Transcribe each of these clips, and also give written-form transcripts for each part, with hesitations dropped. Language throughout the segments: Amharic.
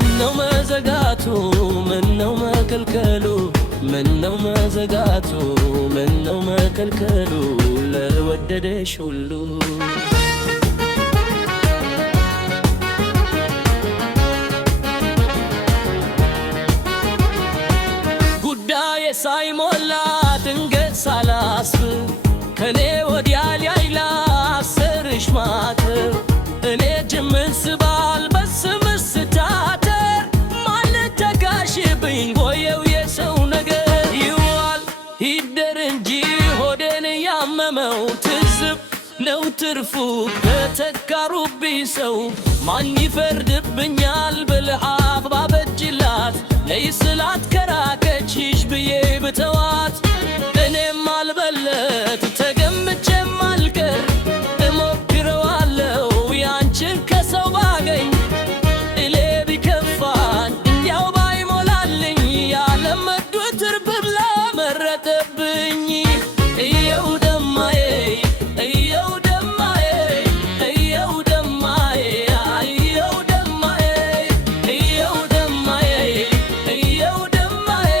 ምነው መዘጋቱ ምነው መከልከሉ ምነው መዘጋቱ ምነው መከልከሉ ለወደደሽ ሁሉ ጉዳዬ ሳይሞላ ድንገት ሳላስብ ከኔ ወዲያ ሊያይላ አሰርሽ ማተር እኔ ጅምስ ባል በስምስ ስታተር ማለት ተጋሽብኝ ጎየው የሰው ነገር ይዋል ይደር እንጂ ሆዴን ያመመው ትዝብ ነው ትርፉ ከተካሩብኝ ሰው ማን ይፈርድብኛል ብልሃት ባበጅላት ለይስላት ከራከችሽ ብዬ ብተዋት እኔም አልበለት ተገምቼም አልቀር እሞክረዋለሁ ያንቺን ከሰው ባገኝ እሌ ቢከፋኝ እንዲያው ባይሞላልኝ ያለመዱት እርብብ ለመረጠብኝ እየው ደማዬ እየው ደማዬ እየው ደማዬ እየው ደማዬ እየው ደማዬ እየው ደማዬ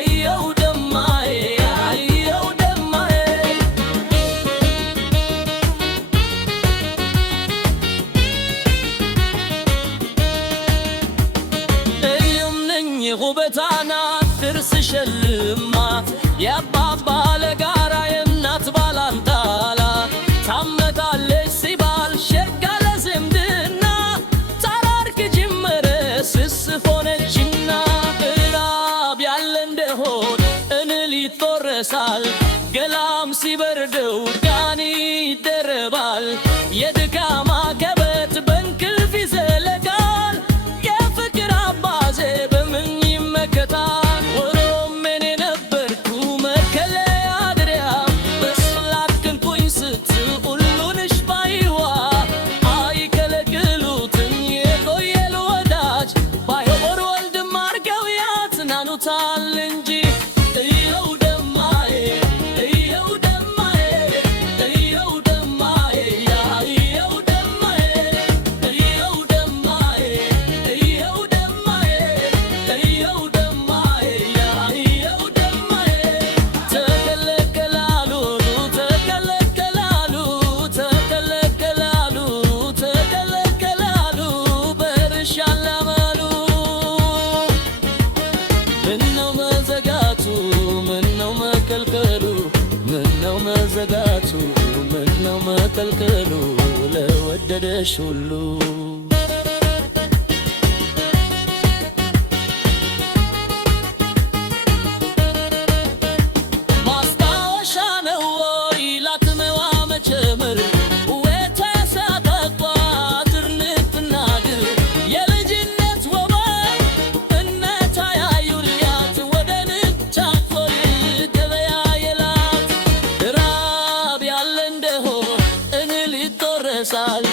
እየው ደማዬ እየው ደማዬ እዩም ነኝ ውበታና ድርስ ሸልማት የአባባ ለጋራ የእናት ባላንጣላ ታመጣለች ሲባል ሸጋ ለዝምድና ታራርቅ ጅምር ስስፎነችና እራብ ያለ እንደሆን እንል ይጦረሳል ገላም ሲበርደው ዳኒ ይደረባል የድካማ ከበት በእንቅልፍ ይዘለቃል የፍቅር አባዜ በምን ይመከታል ወሮም እኔ ነበርኩ መከለያ አድሪያ በስላክንኩኝ ስትል ሁሉንሽ ባይዋ አይከለክሉትም የቆየል ወዳጅ ባይሆን ወልድም አርገው ያጽናኑታል እንጂ እየው ደማዬ እየው ደማዬ እየው ደማዬ እየው ደማዬ እየው ደማዬ እየው ደማዬ እየው ደማዬ እየው ደማዬ ተከለከላሉ ተከለከላሉ ተከለከላሉ ተከለከላሉ በርሻላ ማሉ ምነው መዘጋቱ ምነው መከልከሉ ምነው መዘጋቱ ምነው መከልከሉ ለወደደሽ ሁሉ ማስታወሻ ነው ወይ ላትመዋ መቸመር ውቤቷ ሲያጠቋት እርንትናግር የልጅነት ወበት እነት አያዩልያት ወደ ንቻፎይ ገበያ የላት ራብ ያለ እንደሆን እንል ይጦረሳል